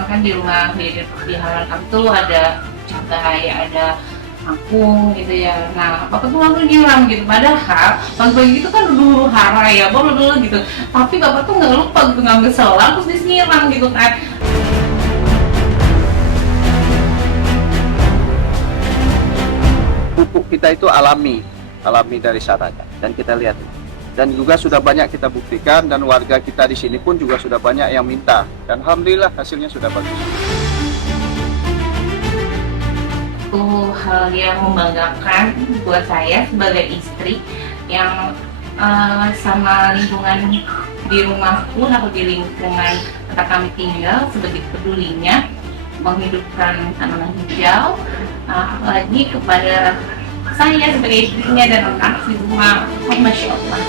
kebetulan kan di rumah di halaman kami tuh ada cabai, ada kangkung gitu ya. Nah, bapak tuh langsung nyiram gitu. Padahal pagi-pagi itu kan dulu hara ya, baru dulu gitu. Tapi bapak tuh nggak lupa gitu ngambil selang terus disiram gitu kan. Pupuk kita itu alami dari sananya, dan kita lihat. Dan juga sudah banyak kita buktikan, dan warga kita di sini pun juga sudah banyak yang minta, dan alhamdulillah hasilnya sudah bagus. Itu hal yang membanggakan buat saya sebagai istri yang sama lingkungan di rumahku atau di lingkungan tempat kami tinggal sebegitu pedulinya menghidupkan tanaman hijau, apalagi kepada saya sebagai istrinya dan anak di rumah. Masya Allah.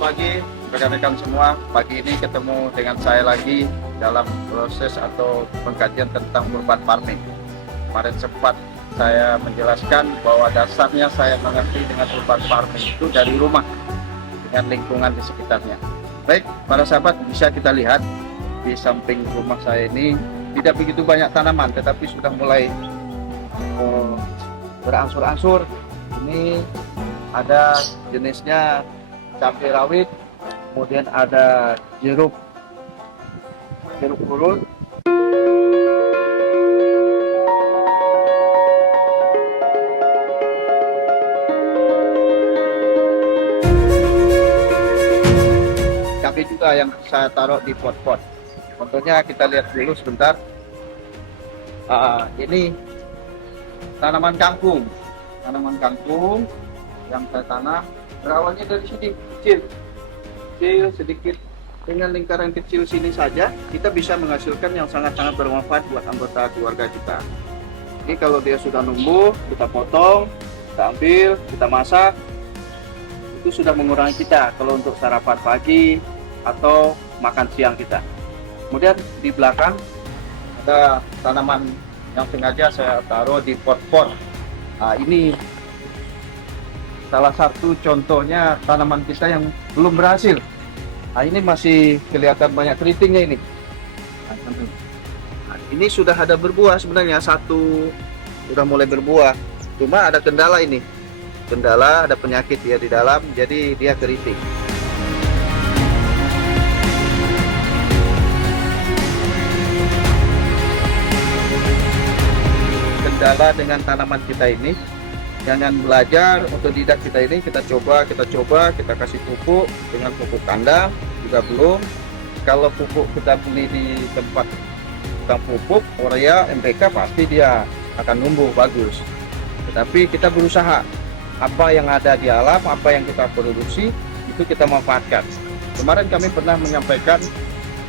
Pagi rekan-rekan semua, pagi ini ketemu dengan saya lagi dalam proses atau pengkajian tentang urban farming. Kemarin sempat saya menjelaskan bahwa dasarnya saya mengerti dengan urban farming itu dari rumah dengan lingkungan di sekitarnya. Baik, para sahabat, bisa kita lihat di samping rumah saya ini tidak begitu banyak tanaman, tetapi sudah mulai berangsur-angsur. Ini ada jenisnya cabai rawit, kemudian ada jeruk purut, cabai juga yang saya taruh di pot-pot. Contohnya kita lihat dulu sebentar. Ini tanaman kangkung yang saya tanam. Berawalnya dari sini kecil sedikit, dengan lingkaran kecil sini saja kita bisa menghasilkan yang sangat-sangat bermanfaat buat anggota keluarga kita. Ini kalau dia sudah numbuh, kita potong, kita ambil, kita masak, itu sudah mengurangi kita kalau untuk sarapan pagi atau makan siang kita. Kemudian di belakang ada tanaman yang sengaja saya taruh di pot-pot. Nah, ini salah satu contohnya tanaman kita yang belum berhasil. Nah, ini masih kelihatan banyak keritingnya ini. Nah, ini sudah ada berbuah sebenarnya, satu sudah mulai berbuah. Cuma ada kendala ini. Kendala ada penyakit dia di dalam, jadi dia keriting. Kendala dengan tanaman kita ini, jangan belajar otodidak kita ini, kita coba, kita kasih pupuk dengan pupuk kandang juga belum. Kalau pupuk kita beli di tempat tukang pupuk, urea, NPK, pasti dia akan numbuh bagus. Tetapi kita berusaha, apa yang ada di alam, apa yang kita produksi, itu kita manfaatkan. Kemarin kami pernah menyampaikan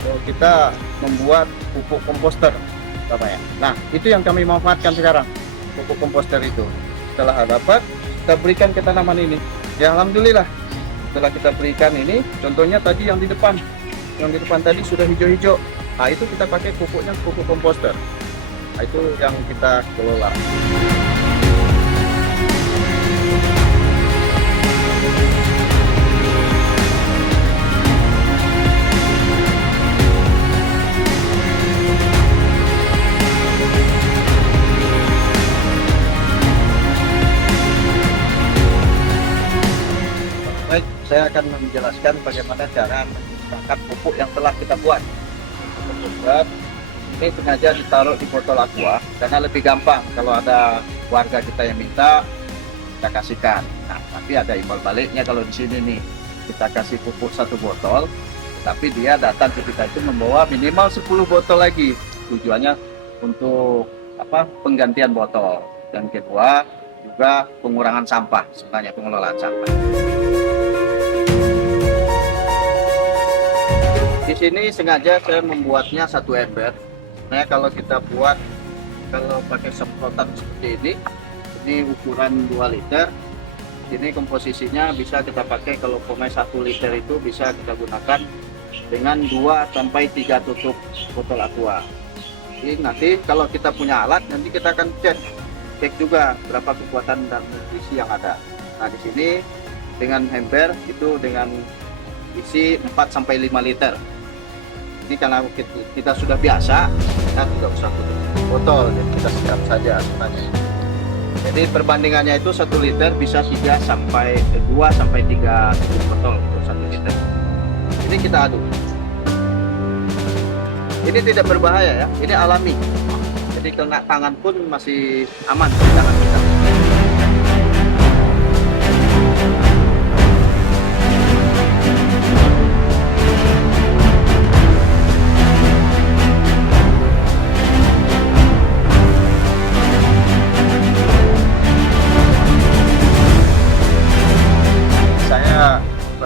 bahwa kita membuat pupuk komposter. Nah, itu yang kami manfaatkan sekarang, pupuk komposter itu. Setelah dapat, kita berikan ke tanaman ini. Ya alhamdulillah, setelah kita berikan ini, contohnya tadi yang di depan tadi sudah hijau-hijau. Nah, itu kita pakai pupuknya pupuk komposter. Nah, itu yang kita kelola. Baik, saya akan menjelaskan bagaimana cara menggunakan pupuk yang telah kita buat. Ini sengaja ditaruh di botol aqua karena lebih gampang kalau ada warga kita yang minta, kita kasihkan. Nah, tapi ada imbal baliknya kalau di sini nih, kita kasih pupuk 1 botol, tapi dia datang ke kita itu membawa minimal 10 botol lagi. Tujuannya untuk penggantian botol. Dan kedua juga pengurangan sampah, sebenarnya pengelolaan sampah. Di sini sengaja saya membuatnya 1 ember. Nah, kalau kita buat, kalau pakai semprotan seperti ini ukuran 2 liter. Ini komposisinya bisa kita pakai, kalau umpamanya 1 liter itu bisa kita gunakan dengan 2 sampai 3 tutup botol aqua. Jadi nanti kalau kita punya alat, nanti kita akan cek juga berapa kekuatan dan nutrisi yang ada. Nah, di sini dengan ember itu dengan isi 4 sampai 5 liter. Ini karena kita sudah biasa, kita tidak usah tutup botol, jadi kita siram saja sebenarnya. Jadi perbandingannya itu 1 liter bisa 2 sampai 3 botol untuk 1 liter. Ini kita aduk. Ini tidak berbahaya ya, ini alami. Jadi kena tangan pun masih aman di tangan kita.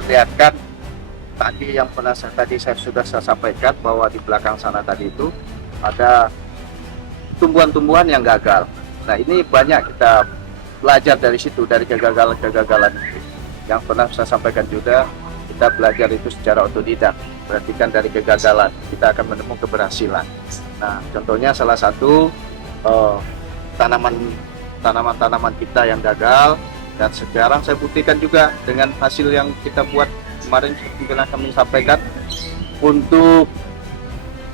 Perlihatkan tadi yang saya sudah sampaikan bahwa di belakang sana tadi itu ada tumbuhan-tumbuhan yang gagal. Nah, ini banyak kita belajar dari situ, dari kegagalan-kegagalan itu. Yang pernah saya sampaikan juga, kita belajar itu secara otodidak. Perhatikan dari kegagalan, kita akan menemukan keberhasilan. Nah, contohnya salah satu tanaman-tanaman kita yang gagal. Dan sekarang saya buktikan juga dengan hasil yang kita buat kemarin, seperti yang kami sampaikan, untuk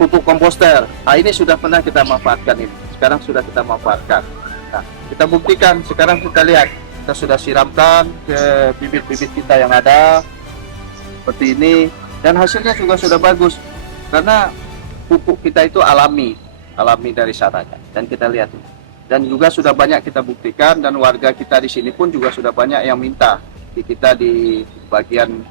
pupuk komposter. Nah, ini sudah pernah kita manfaatkan ini. Sekarang sudah kita manfaatkan. Nah, kita buktikan. Sekarang kita lihat, kita sudah siramkan ke bibit-bibit kita yang ada seperti ini, dan hasilnya juga sudah bagus karena pupuk kita itu alami dari sananya. Dan kita lihat. Dan juga sudah banyak kita buktikan, dan warga kita di sini pun juga sudah banyak yang minta kita di bagian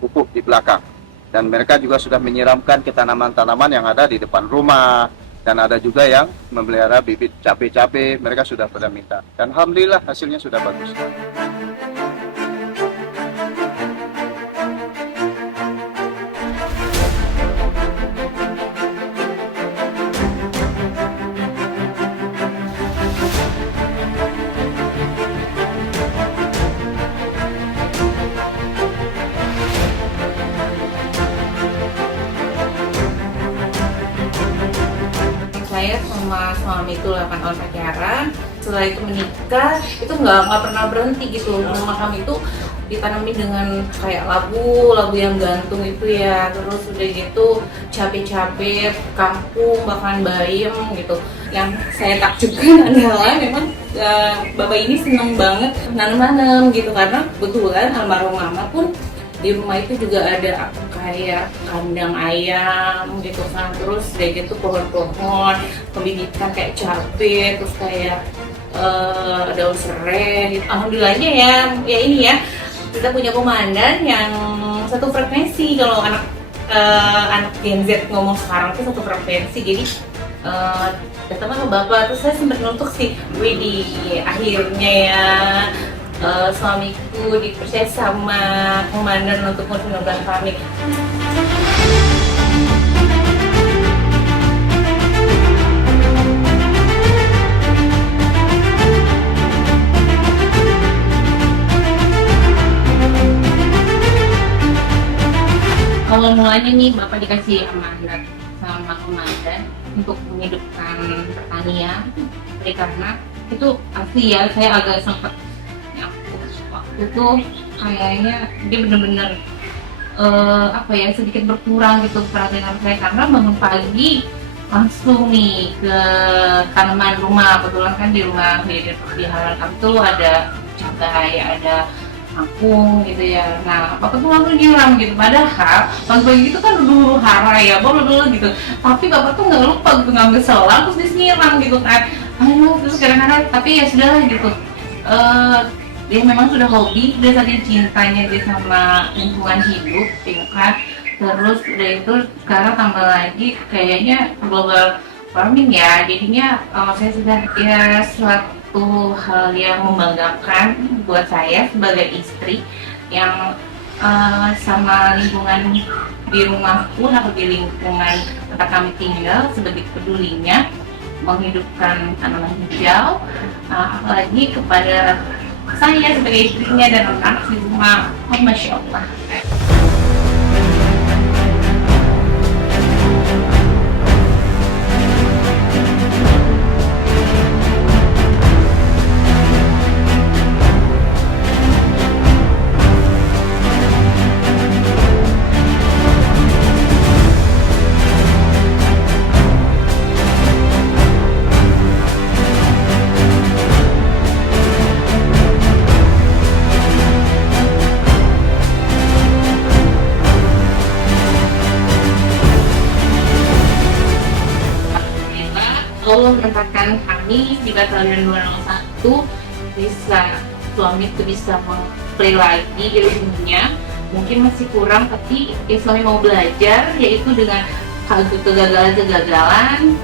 pupuk di belakang. Dan mereka juga sudah menyiramkan ke tanaman-tanaman yang ada di depan rumah. Dan ada juga yang memelihara bibit cabai-cabai, mereka sudah pada minta. Dan alhamdulillah hasilnya sudah bagus. Saya sama suami itu 8 tahun pacaran. Setelah itu menikah, itu nggak pernah berhenti gitu. Rumah kami itu ditanami dengan kayak labu yang gantung itu ya. Terus udah gitu cabai-cabai kampung, bahkan bayam gitu. Yang saya takjubkan adalah memang bapak ini seneng banget nanam-nanam gitu, karena kebetulan almarhum mama pun di rumah itu juga ada kayak kandang ayam gitu kan, terus kayak gitu pohon-pohon pembibitan kayak cabai, terus kayak daun serai gitu. Alhamdulillahnya ya ini ya, kita punya komandan yang satu frekuensi. Kalau anak Gen Z ngomong sekarang itu satu frekuensi, jadi datang sama bapak, terus saya sempat nutuk sih, widih akhirnya ya suamiku dipercaya sama komandan untuk menunjukkan kami. Kalau mulanya nih bapak dikasih amanat sama komandan untuk menghidupkan pertanian, karena itu asli ya, saya agak sempat itu kayaknya dia bener-bener sedikit berkurang gitu perhatian saya, karena bangun pagi langsung nih ke tanaman rumah. Kebetulan kan di rumah di halaman kami tuh ada cabai, ada kangkung gitu ya. Nah, bapak tuh langsung nyiram gitu, padahal pagi-pagi itu kan dulu hara ya, dulu gitu. Tapi bapak tuh nggak lupa gitu ngambil selang terus disiram gitu kan. Aduh, terus kadang-kadang tapi ya sudahlah gitu. dia memang sudah hobi, dia tadi cintanya dia sama lingkungan hidup, ya kan. Terus udah itu sekarang tambah lagi kayaknya global warming ya, jadinya saya sudah ya suatu hal yang membanggakan buat saya sebagai istri yang sama lingkungan di rumahku atau di lingkungan tempat kami tinggal sebagai pedulinya menghidupkan tanaman hijau, apalagi kepada saya sebagai istrinya dan anak di rumah. Masya Allah. Allah menempatkan kami di batalion 201 suami itu bisa play lagi di rumahnya, mungkin masih kurang tapi suami mau belajar yaitu dengan kegagalan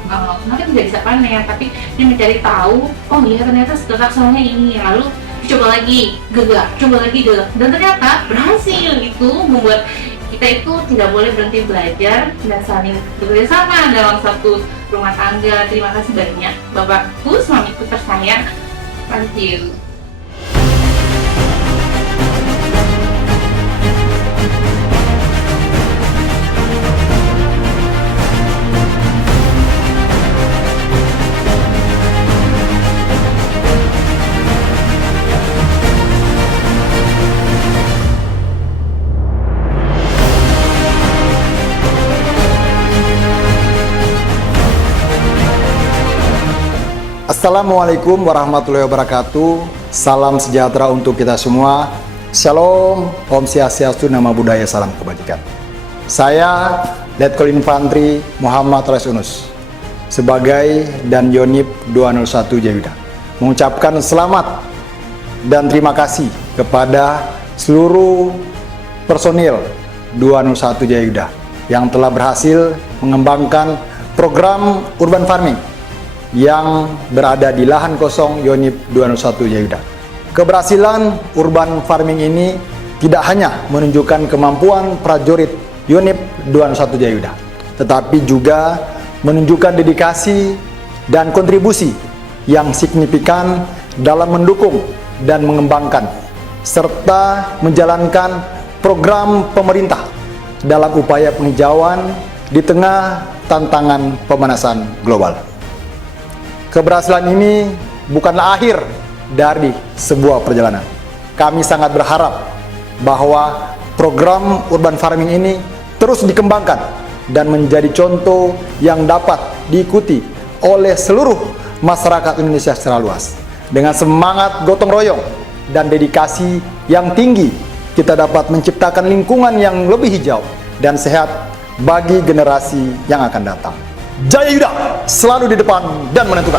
mungkin tidak bisa panen tapi dia mencari tahu, oh iya ternyata setelah soalnya ini, lalu coba lagi gagal dan ternyata berhasil. Itu membuat kita itu tidak boleh berhenti belajar dan saling bekerja sama dalam satu rumah tangga. Terima kasih banyak Bapakku, suamiku tersayang. Thank you. Assalamualaikum warahmatullahi wabarakatuh. Salam sejahtera untuk kita semua. Shalom, Om Swastiastu, Nama Budaya, Salam Kebajikan. Saya Letkol Infantri Muhammad Resunus sebagai dan Yonip 201 Jayuda mengucapkan selamat dan terima kasih kepada seluruh personil 201 Jayuda yang telah berhasil mengembangkan program urban farming yang berada di lahan kosong Yonip 201 Jayuda. Keberhasilan urban farming ini tidak hanya menunjukkan kemampuan prajurit Yonip 201 Jayuda, tetapi juga menunjukkan dedikasi dan kontribusi yang signifikan dalam mendukung dan mengembangkan serta menjalankan program pemerintah dalam upaya penghijauan di tengah tantangan pemanasan global. Keberhasilan ini bukanlah akhir dari sebuah perjalanan. Kami sangat berharap bahwa program urban farming ini terus dikembangkan dan menjadi contoh yang dapat diikuti oleh seluruh masyarakat Indonesia secara luas. Dengan semangat gotong royong dan dedikasi yang tinggi, kita dapat menciptakan lingkungan yang lebih hijau dan sehat bagi generasi yang akan datang. Jayuda selalu di depan dan menentukan.